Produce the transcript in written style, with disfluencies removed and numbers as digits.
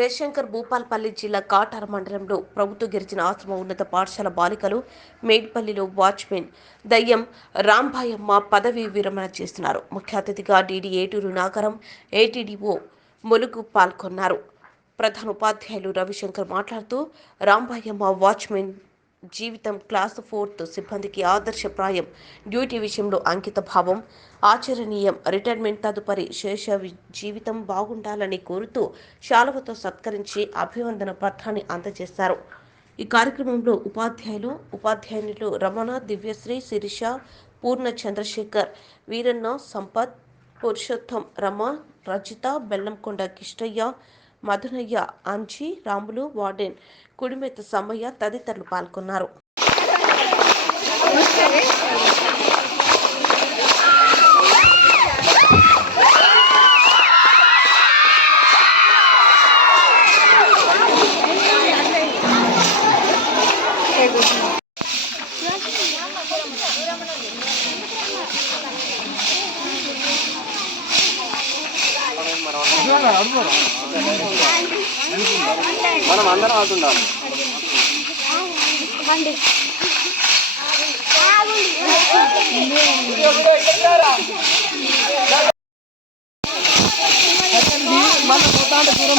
జయశంకర్ భూపాల్పల్లి జిల్లా కాటార మండలంలో ప్రభుత్వ గిరిజన ఆశ్రమ ఉన్నత పాఠశాల బాలికలు మేడ్పల్లిలో వాచ్మెన్ దయ్యం రాంబాయమ్మ పదవీ విరమణ చేస్తున్నారు. ముఖ్య అతిథిగా డీడీ ఏటూరు నాగరం, ఏటీడీఓ ములుగు పాల్గొన్నారు. ప్రధాన ఉపాధ్యాయులు రవిశంకర్ మాట్లాడుతూ రాంబాయమ్మ వాచ్మెన్ జీవితం క్లాస్ 4th సిబ్బందికి ఆదర్శప్రాయం. డ్యూటీ విషయంలో అంకిత భావం ఆచరణీయం. రిటైర్మెంట్ తదుపరి శేష జీవితం బాగుండాలని కోరుతూ శాలువతో సత్కరించి అభివందన పత్రాన్ని అందజేశారు. ఈ కార్యక్రమంలో ఉపాధ్యాయులు రమణ, దివ్యశ్రీ, శిరీష, పూర్ణ, చంద్రశేఖర్, వీరన్న, సంపత్, పురుషోత్తం, రమ, రజిత, బెల్లంకొండ కిష్టయ్య, మధునయ్య, అంజి, రాములు, వార్డెన్ కుడిమెత సమ్మయ్య తదితరులు పాల్గొన్నారు. మనం అందరం అవుతుండాలి. మళ్ళీ పోతా అంటే దూరం